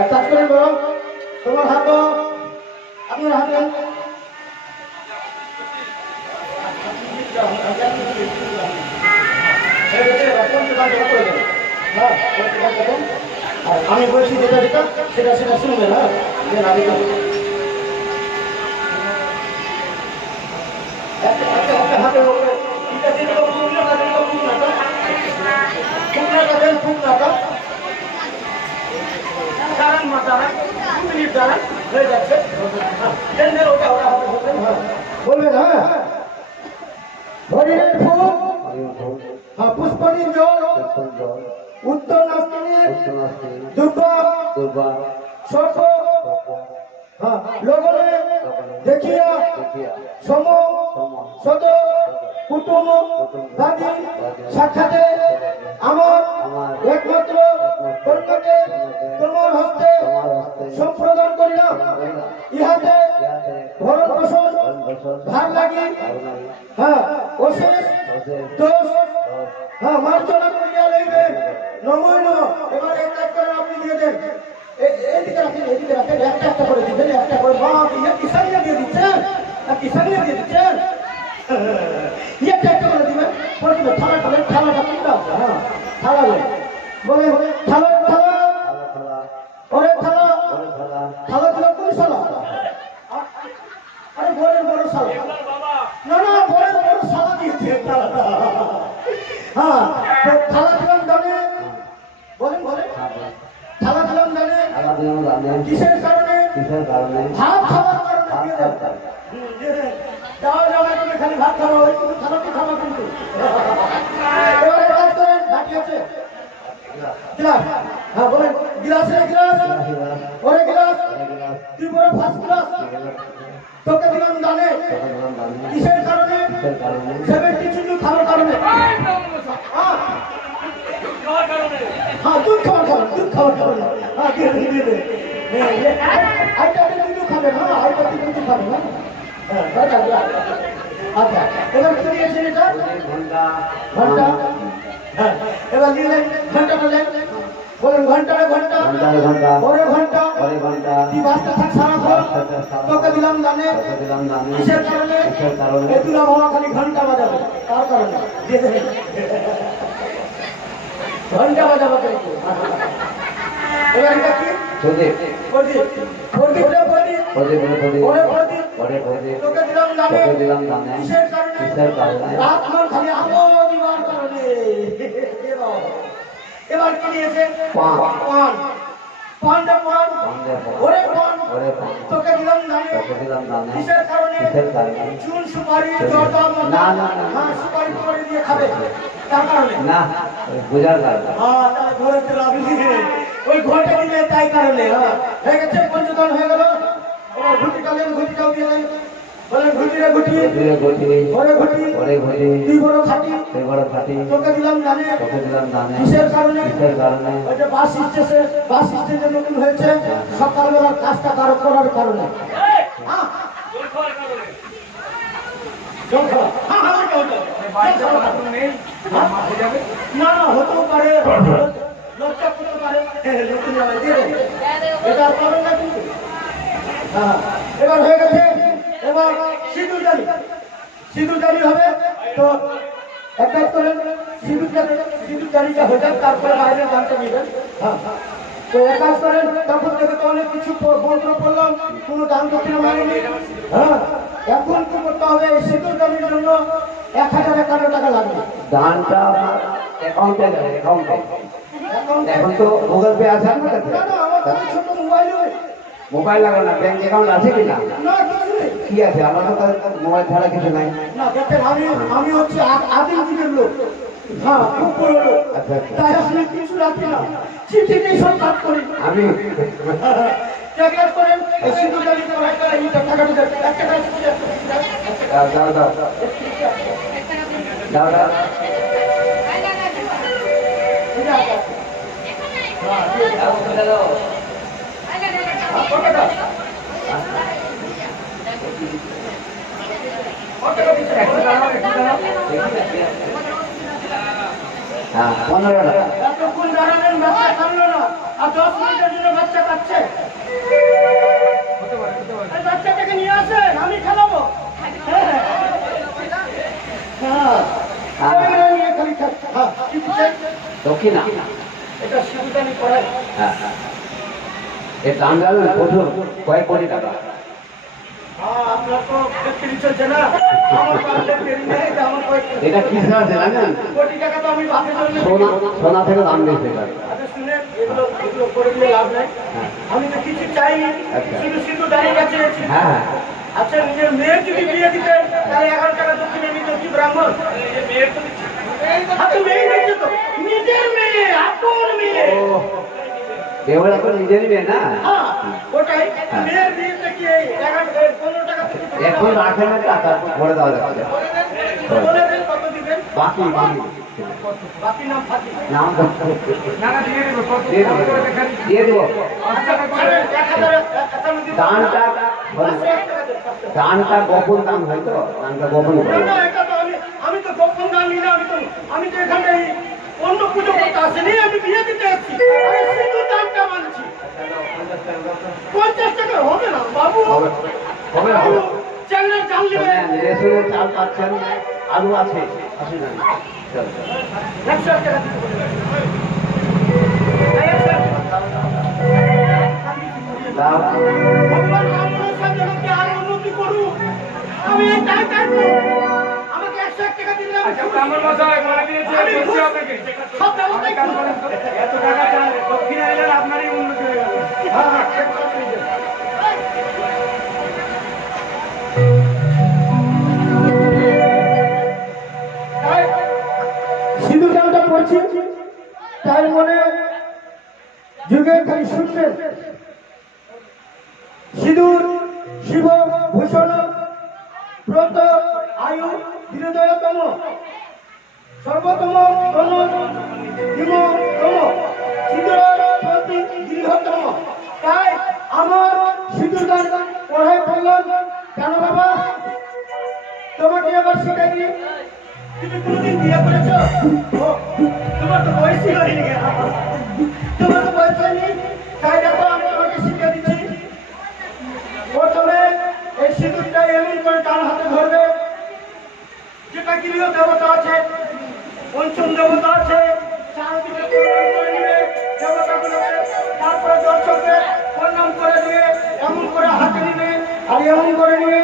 এক কাজ করে বলো, তোমার হাত আপনার হাতে আমি বলছি যেটা যেটা সেটা সেটা শুনবে না। হাতে দাঁড়ান মা দাঁড়ান, 2 মিনিট দাঁড়ান, হয়ে যাচ্ছে। বলবেন হ্যাঁ, হরিণের ফুল পুষ্পণীর জল উত্তর নাস্তিনীর দুর্বা সর্প লগনে দেখিয়া সম সদ কুটুম বাদী সাক্ষাতে আমার একমাত্র কন্যাকে তোমার হস্তে সম্প্রদান করিলাম। ইহাতে ভরণ পোষণ ভার লাগি অশেষ দোষ মার্জনা করিয়া লইবে। নময় নম। এবার এক কাজ করেন, আপনি দিয়ে দেন, এদিকে রাখেন, এদিকে রাখেন, একটা একটা করে দিবেন, একটা করে। বাপ, ইয়ে কিষানিয়া দিয়ে দিচ্ছেন, কিষানিয়া দিয়ে দিচ্ছেন, একটা একটা করে দিবেন। প্রথমে থালা খাবেন, থালাটা কোনটা আছে? হ্যাঁ, থালা বলে থালা থালা, ওরে থালা থালা দিল কোন সালা? আরে বড়ের বড় সালা, না না, বড়ের বড় সালা দিয়েছে থালাটা। হ্যাঁ, থালা দিলাম দানে, বলেন বলেন, থালা দিলাম দানে কিসের কারণে? ভাত খাওয়ার কারণে দিয়ে দেন। যাওয়া যাওয়া তুমি খালি ভাত খাওয়া, ওই কিন্তু থালা তো খাওয়া কিন্তু। এবারে কাজ করেন, বাকি আছে গিলাস। হ্যাঁ বলেন, গিলাসে গিলাস, ওরে গিলাস, তুই বড় ফার্স্ট ক্লাস, তোকে দিলাম দানে কিসের কারণে? 70 চুন্ডু খাওয়ার কারণে। হ্যাঁ, দুধ খাওয়ার কারণে, দুধ খাওয়ার কারণে। হ্যাঁ, দিয়ে দে দিয়ে দে। আইটা দুধ খাবেন, হ্যাঁ আইটা দুধ খাবেন। হ্যাঁ আচ্ছা, এবার কি দিয়েছেন এটা? ঘন্টা। হ্যাঁ, এবার নিলেন ঘন্টা, বলেন বলেন ঘন্টারে ঘন্টা, ওরে ঘন্টা, তুই বাঁচতে থাক সারাক্ষণ, তোকে দিলাম দানে কিসের কারণে? এ তুলা বাবা খালি ঘন্টা বাজাবে, তার কারণে দিয়ে দেবেন। ঘন্টা বাজাবো কিন্তু। এবার এটা কি? প্রদীপ। প্রদীপ প্রদীপ তোকে দিলাম দানে কিসের কারণে? রাত মান খালি আলো দিবার কারণে। এবার কি দিয়েছে? পান। পানটা পান, ওরে পান, তোকে দিলাম দানে কিসের কারণে? চুন সুপারি জর্দা না না না, সুপারি করে দিয়ে খাবে তার কারণে না, বুঝার কারণে। হ্যাঁ, তাই ধরে লাভি ওই ঘটে দিলে তাই কারণে। হ্যাঁ, হয়ে গেছে, পঞ্চদান হয়ে গেল। ওরা ঘুটি কালেন, ঘুটিটাও দিয়ে দেন, বলেন ঘুটিরে ঘুটি, ওরে ঘুটি, তুই বড় খাটি, তোকে দিলাম দানে কিসের কারণে? ওইটা বাস স্টেশনে নতুন হয়েছে, সকালবেলার কাজটা কারো করার কারণে। না না, হতেও পারে, লজ্জা করতে পারে, এটার কারণ না কিন্তু। হ্যাঁ, এবার হয়ে গেছে। এবার সিঁদুরদানি হবে। তো এক কাজ করেন, সিঁদুরদানিটা হয়ে যাক, তারপরে বাইরের দামটা নেবেন। হ্যাঁ, তো এক কাজ করেন, তখন থেকে তো অনেক কিছু বলতে বললাম, কোনো দাম দক্ষিণা মানেনি। হ্যাঁ, এখন কি করতে হবে? এই সিঁদুরদানির জন্য 1051 টাকা লাগবে। দানটা অ্যাকাউন্টে যাবে, অ্যাকাউন্টে। এখন তো গুগল পে আছে না? না, আমার কাছে ছোট মোবাইল লাগবে না, ব্যাংক অ্যাকাউন্ট আছে কিনা? না, কি আছে? আমার তো মোবাইল ছাড়া কিছু নাই। না দেখেন, আমি হচ্ছে আদিম যুগের লোক। হ্যাঁ, খুব বড় লোক। আচ্ছা, তাই আসলে কিছু রাখি না, চিঠিতেই সব কাজ করি আমি। কাজ করেন, সিঁদুরদানি করে একটা টাকা দিতে, একটা কাজ করে দাও দাও দাও দাও। হ্যাঁ, 15 টাকা। এতক্ষণ দাঁড়াবেন, বাচ্চা কাঁদলো না, আর 10 মিনিটের জন্য বাচ্চা যাচ্ছে? এই বাচ্চাটাকে নিয়ে আসেন, আমি খেলাবো। হ্যাঁ, হ্যাঁ, ওইগুলো নিয়ে খালি কি বুঝছেন? দক্ষিণা এটা শিবুদানি করায়। হ্যাঁ এই দাম জানেন প্রচুর কয়েক কোটি টাকা। আপনার তো বিক্রি চলছে না, আমার তো আর দেরি নেই, যে আমার এটা কি আছে জানেন? কোটি টাকা তো আমি বাপের জন্য সোনা সোনা থেকে দাম দিয়েছে এটা। আচ্ছা শুনেন, এগুলো এগুলো করে দিয়ে লাভ নেই। আমি তো কিছু চাই, শুধু শুধু দাঁড়িয়ে গেছে। হ্যাঁ আচ্ছা, নিজের মেয়ে যদি বিয়ে দিতে তাহলে 11 টাকা দক্ষিণে নিত কি ব্রাহ্মণ? মেয়ের তো মেয়ে দিচ্ছে তো, নিজের মেয়ে, আপন মেয়ে। দেওয়ার এখন নিজেরই মেয়ে না। হ্যাঁ, ওটাই মেয়ের বিয়েতে কি 15 টাকা এখন রাখেন না টাকা ভরে দেওয়া যাচ্ছে। বলে দেন কত দিবেন? বাকি বাকি নাম ফাঁকি। নাম দিয়ে দেবো। দানটা দানটা গোপন দান হয় তো, দানটা গোপন করে। আমি তো গোপন দান নিই না, আমি তো এখানে অন্য পুজো করতে আসিনি, আমি বিয়ে দিতে আসছি। আমি শুধু দানটা মানছি। 50 টাকা হবে না বাবু, হবে হবে। চ্যানেল চাল দিবেন। রেশনের চাল পাচ্ছেন, আলু আছে, অসুবিধা নেই। চল 100 টাকা দিতে বলবেন। দাও। ভগবান রামমনোহর জগৎকে আরো উন্নতি করুক, আমি এটাই চাইবো। আমাকে 100 টাকা দিলে আমার মশাই বলে দিয়েছে বলছি আপনাকে সব ব্যবস্থাই করবো। এত টাকা চান দক্ষিণা এলে আপনারই উন্নতি হয়ে গেল। সিঁদুর গানটা পড়ছি, তার মনে যুগের খালি শুনবেন। সিঁদুর শিব ভূষণ ব্রত আয়ু দীর্ঘতম সর্বতম গণ হিমতম সিঁদুর প্রতি দীর্ঘতম। তাই আমার সিঁদুর গান পড়াই পড়লাম কেন বাবা, তোমাকে আবার শিখাই দিই। তুমি কোনদিন বিয়ে করেছো? তোমার তো বয়সই হয়নি, তোমার তো বয়স হয়নি। তাই দেখো আমি তোমাকে শিক্ষা দিচ্ছি। প্রথমে এই সিঁদুরটা এমন করে ডান হাতে ধরবে, যেটা গৃহ দেবতা আছে, পঞ্চম দেবতা আছে, চারদিকে প্রণাম করে নিবে দেবতাগুলোকে। তারপরে দর্শককে প্রণাম করে দিয়ে এমন করে হাতে নিবে আর এমন করে নিবে।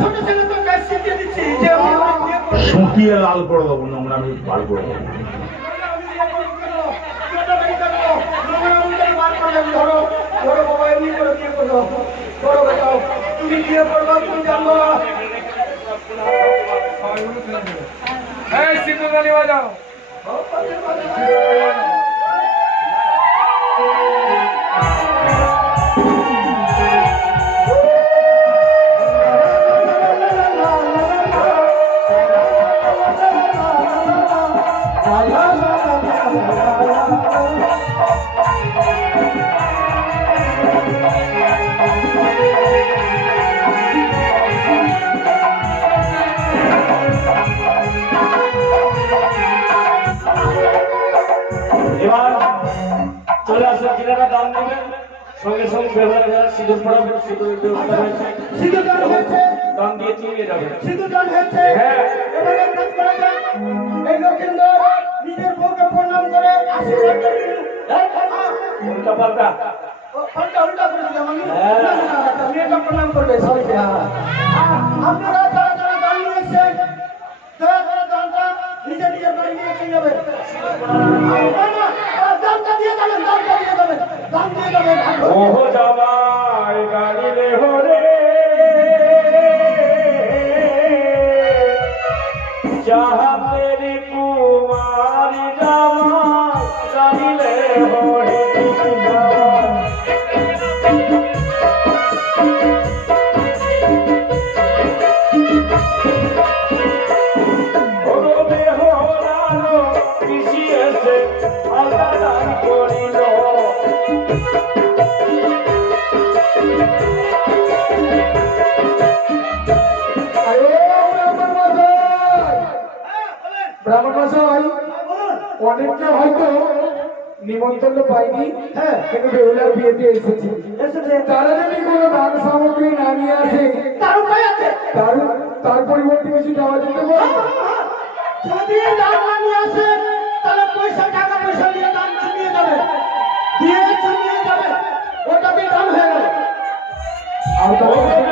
ছোট ছেলে তো কাজ শিখিয়ে দিচ্ছি যে আমি বিয়ে করবো। শুকিয়ে লাল করে দেবো, নোংরা আমি বার করে দেবো। তুমি বিয়ে করবা, তুমি জানবো। এই সিন্ধুদানি বাজাও। এবার চলে আসুন, যেটা দাম দেবেন সঙ্গে সঙ্গে ব্যবহার সিঁদুর পড়াবেন। সিঁদুরের ব্যবস্থা হয়েছে, সিঁদুর দান হয়েছে, দাম দিয়ে চিনিয়ে যাবে। সিঁদুর দান হয়েছে। হ্যাঁ। এবার এক কাজ করা যাক, এই লক্ষিন্দর নিজের বউকে প্রণাম করে আশীর্বাদটা দিল। উল্টা পাল্টা পাল্টা উল্টা করে দিলাম আমি। না, না, না, মেয়েটা প্রণাম করবে সবাইকে। আপনারা যারা যারা দান নিয়েছেন, দয়া করে দানটা নিজের নিজের বাড়ি নিয়ে চলে যাবেন। দানটা দিয়ে যাবেন, দানটা দিয়ে যাবেন, দান দিয়ে যাবেন। ওহো জামাই গাড়ি রে হরে চাহাতেরি কুমারী জামাই গাড়ি রে হরে করিল অনেকটা হয়তো নিমন্ত্রণ পাইনি, হ্যাঁ কিন্তু বেহুলার বিয়েতে এসেছি। এসেছে তারা যদি কোনো দান সামগ্রী না নিয়ে আসে, তার উপায় আছে। তার পরিবর্তে কিছু দেওয়া যেতে পারে। যদি দান না নিয়ে আসে তাহলে টাকা পয়সা নিয়ে দান চুমিয়ে যাবে, দিয়ে চুমিয়ে যাবে, ওটাতে দান হয়ে গেল। আর তাহলে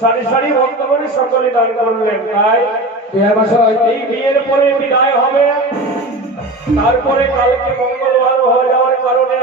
সারি সারি ভক্তগণ সকলে দান করলেন। তাই এই বিয়ের পরে বিদায় হবে, তারপরে কালকে মঙ্গলবার হয়ে যাওয়ার কারণে